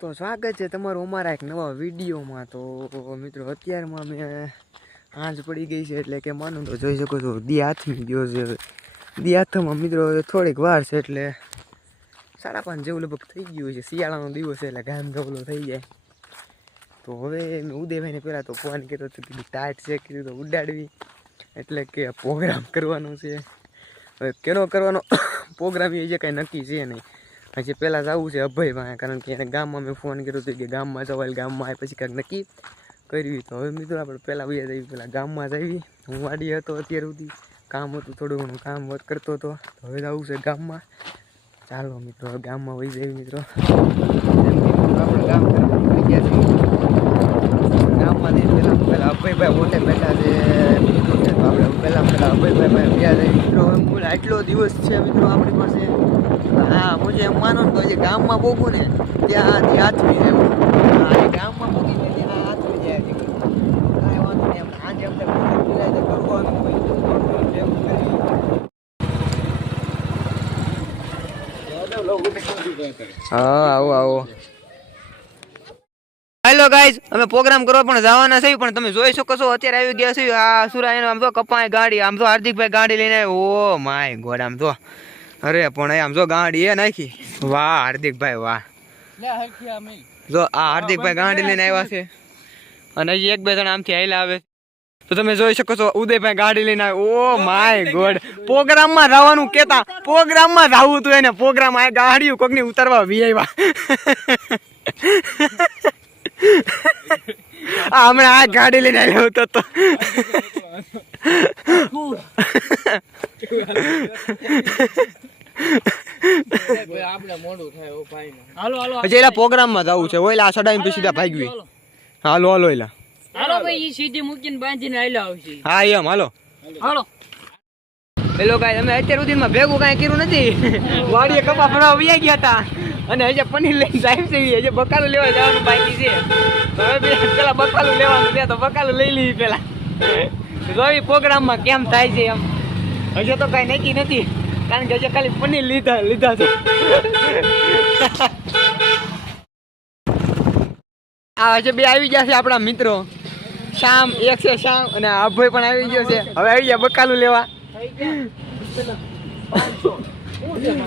તો સ્વાગત છે તમારું અમારા એક નવા વિડીયોમાં। તો મિત્રો અત્યારમાં મેં આંજ પડી ગઈ છે એટલે કે માનું તો જોઈ શકો છો દી હાથમી ગયો છે। દી હાથમાં મિત્રો થોડીક વાર છે એટલે 5:30 જેવું લગભગ થઈ ગયું છે। શિયાળાનો દિવસ એટલે ગામ જવલો થઈ જાય। તો હવે મેં ઉદયભાઈને પહેલાં તો ફોન કર્યો તો કીધું ટાઈટ છે કીધું તો ઉડાડવી એટલે કે પ્રોગ્રામ કરવાનો છે। હવે કેનો કરવાનો પ્રોગ્રામ એ જે કાંઈ નક્કી છે નહીં। હજી પહેલાં જવું છે અભય પાસે, કારણ કે એને ગામમાં મેં ફોન કર્યો હતો કે ગામમાં જવાય, ગામમાં આવે પછી કાંઈક નક્કી કરવી। તો હવે મિત્રો આપણે પહેલાં વૈયા જઈએ, પહેલાં ગામમાં જઈએ। હું વાડી હતો અત્યાર સુધી, કામ હતું થોડું ઘણું કામ કરતો હતો, તો હવે જવું છે ગામમાં। ચાલો મિત્રો હવે ગામમાં વહી જઈએ મિત્રો। આપણે ગામ તરફ નીકળી ગયા છીએ। ગામમાં જઈને પહેલાં અભયભાઈ હોટલ બેઠા છે મિત્રો છે, તો આપણે પહેલાં અભયભાઈ પાસે ગયા જઈએ મિત્રો। મૂળ આટલો દિવસ છે મિત્રો આપણી પાસે। હા મુજે એમ માનો ને તો જે ગામમાં પોગું ને ત્યાં હાથમી રહેવું, ગામમાં પોગી ને ત્યાં હાથમી જાય છે। કાંઈ વાંધો નહીં, આજે આપણે કરવાનું હોય હા આવો આવો। હેલો ગાઈઝ, અમે પ્રોગ્રામ કરવા પણ જવાના છે, પણ તમે જોઈ શકો છો અત્યારે આવી ગયા છે આ સુરા એનો આમ તો કપાય ગાડી, આમ તો હાર્દિકભાઈ ગાડી લઈને આવ્યો। ઓ માય ગોડ, આમ તો અરે પણ આમ જો ગાડી એ નાખી, વાહ હાર્દિકભાઈ વાહ। જો આ હાર્દિકભાઈ ગાડી લઈને આવ્યા છે અને હજી 1-2 જણા આમથી આયલા આવે, તો તમે જોઈ શકો છો ઉદયભાઈ ગાડી લઈને આવે। ઓ માય ગોડ, પ્રોગ્રામમાં જવાનું કેતા, પ્રોગ્રામમાં જવું હતું એને, પ્રોગ્રામ આ ગાડીઓ કોકની ઉતારવા વી આવ્યા। હમણાં આ ગાડી લઈને આવ્યો હતો તો હજી પ્રોગ્રામમાં જવું છે, ઓલા સડાઈ પછી સીધા ભાગવી। હાલો હાલો એલા, હાલો ભાઈ, સીધી મૂકીને બાંધીને આયલા આવશે। હા એમ હાલો હાલો। હેલો ગાઈસ, અમે અત્યાર સુધીમાં ભેગું કાંઈ કર્યું નથી। વાડીએ કપા ભરવા વયા ગયા હતા અને હજી પનીર લઈને જાય છે, હજી બકાલું લેવા જવાનું બાકી છે। તો હવે પેલા બકાલું લેવાનું છે, તો બકાલું લઈ લીધી પેલા, જોઈ પ્રોગ્રામમાં કેમ થાય છે એમ। હજી તો કાંઈ નક્કી નથી, કારણ કે હજી ખાલી પનીર લીધા છે। આ હજી બે આવી ગયા છે આપણા મિત્રો, શ્યામ એક છે શ્યામ અને અભય પણ આવી ગયો છે। હવે આવી ગયા બકાલું લેવા।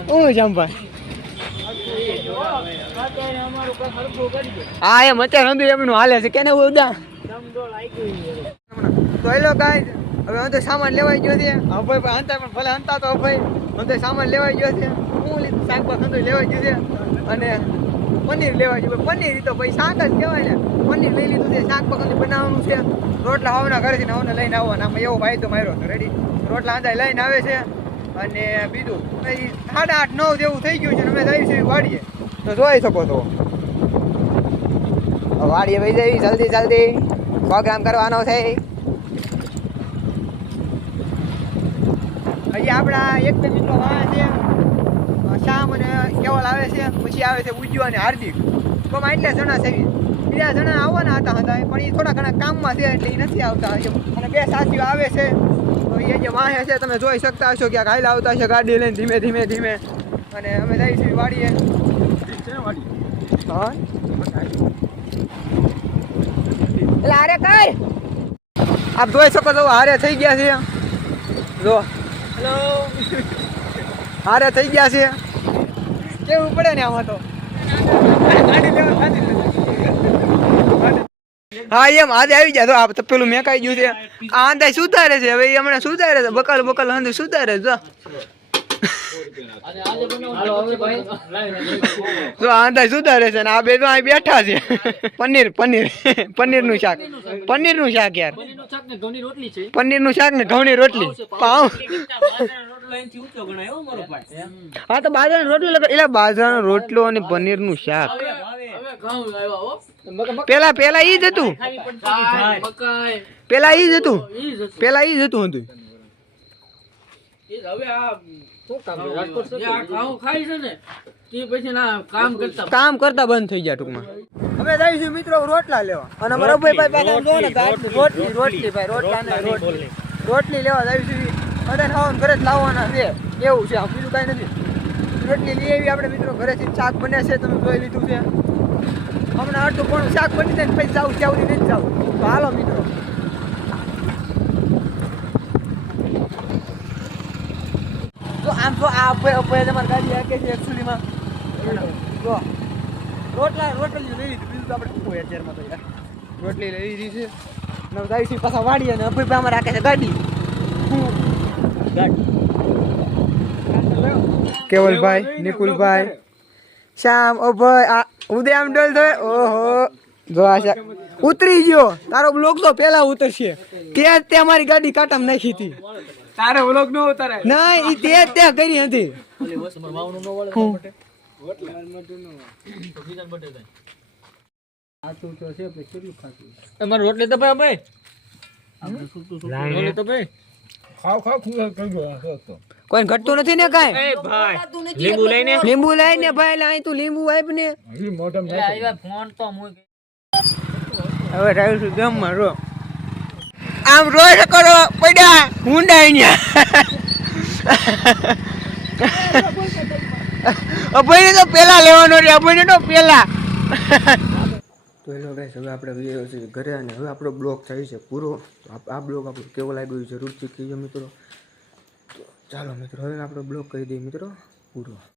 હું શ્યામભાઈ હા એમ અત્યારે અંદુ એમનું હાલે છે કેને ઉદા। તો હેલો ગાઈસ, હવે અંદુ સામાન લેવાઈ ગયો છે। અભય હંતા પણ ભલે હંતા તો અભય અંદુ સામાન લેવાઈ ગયો છે। હું શાકભાજી અંદુ લેવાઈ ગયું છે અને પનીર લેવા જોઈએ। પનીર તો ભાઈ શાક જ કહેવાય ને, પનીર લઈ લીધું છે, શાક પકડી બનાવવાનું છે। રોટલા વાવના ઘરેથી નવને લઈને આવવાના, આમાં એવો ભાઈ તો માર્યો હતો રેડી, રોટલા આંધા લઈને આવે છે। અને બીજું 8:30-9 જેવું થઈ ગયું છે, અમે જઈએ છીએ વાડીએ, તો જોઈ શકો છો વાડીએ વહી જઈ જલ્દી જલ્દી પ્રોગ્રામ કરવાનો છે। હજી આપણા 1-2 મિત્રો આવે છે, શ્યામ અને કેવલ આવે છે, પછી આવે છે ઉજ્જુ અને હાર્દિક, તો એટલા જણા છે। બીજા જણા આવવાના હતા પણ એ થોડા ઘણા કામમાં છે એટલે એ નથી આવતા। અને 2 સાથીઓ આવે છે, તો એ જે વાહે છે તમે જોઈ શકતા હશો ક્યાંક હાઈલા આવતા હશે ગાડી લઈને ધીમે ધીમે ધીમે, અને અમે જઈએ છીએ વાડીએ। હા એટલે હારે કઈ આપ જોઈ શકો છો હારે થઈ ગયા છે, જો હેલો હારે થઈ ગયા છે। કેવું પડે ને આમાં તો હા એમ આજે આવી જાય તો આ પેલું મેકાઈ ગયું છે, આ અંદાજ સુધારે છે। હવે હમણાં સુધારે છે, બકાલ અંદાજ સુધારે છે। જો અંદાજ સુધારે છે ને આ બે તો અહીં બેઠા છે। પનીર નું શાક યાર, પનીર નું શાક ને ઘઉંની રોટલી પાવ। હા તો બાજરાનો રોટલો એટલે બાજરાનો રોટલો અને પનીર નું શાક પેલા ઈ જ હતું, પેલા ઈ જ હતું હતું। કામ કરતા બંધ થઈ ગયા ટૂંકમાં। અમે જઈશું મિત્રો રોટલા લેવા, અને અમારા અભયભાઈ પાસે જો ને રોટલી ભાઈ રોટલી લેવા જઈશું। બધા ખાવાનું ઘરે જ લાવવાના છે એવું છે, બીજું કાંઈ નથી। રોટલી લઈ આવી આપણે મિત્રો ઘરેથી, શાક બને છે તમે જોઈ લીધું છે। અડધું પણ શાક બની જાય ને પછી જાવ ચાવડી નથી જાવ તો હાલો મિત્રો તો આમ તો આ અપાય તમારી ગાડી આ કે છે એકચ્યુઅલીમાં જો રોટલી લઈ લીધી બીજું તો આપણે શું હોય અત્યારમાં તો યાર રોટલી લઈ લીધી છે નવ જાય પાછા વાડી અને અભય અમારે રાખે છે ગાડી કેવલભાઈ નિકુલભાઈ શ્યામ ઓ ભાઈ આ ઉદય આમ ડોલ દે ઓહો જો આ ઉતરી ગયો તારો બ્લોક તો પેલા ઉતરશે તે અમારી ગાડી કાટામાં નાખી હતી તારે બ્લોક નો ઉતારે ના ઈ તે ત્યાં કરી હતી અમાર રોટલી તો ભાઈ રોટલી તો ભાઈ કોઈ ઘટતું નથી ને કાઈ એ ભાઈ લીંબુ લઈને ભાઈ લાઈ તું લીંબુ આપ ને ફોન તો મૂક હવે ડ્રાઈવર છું ગામમાં રો આમ રોજ કરો પડ્યા હુંડાઈ ન્યા અભયને તો પેલા લેવાનો રે અભયને તો પેલા તો હેલો ગાઈસ હવે આપણે વિડિયો છે ઘરે અને હવે આપણો બ્લોગ થાય છે પૂરો આ બ્લોગ આપણો કેવો લાગ્યો જરૂરથી કહેજો મિત્રો તો ચાલો મિત્રો હવે આપણો બ્લોગ કહી દઈએ મિત્રો પૂરો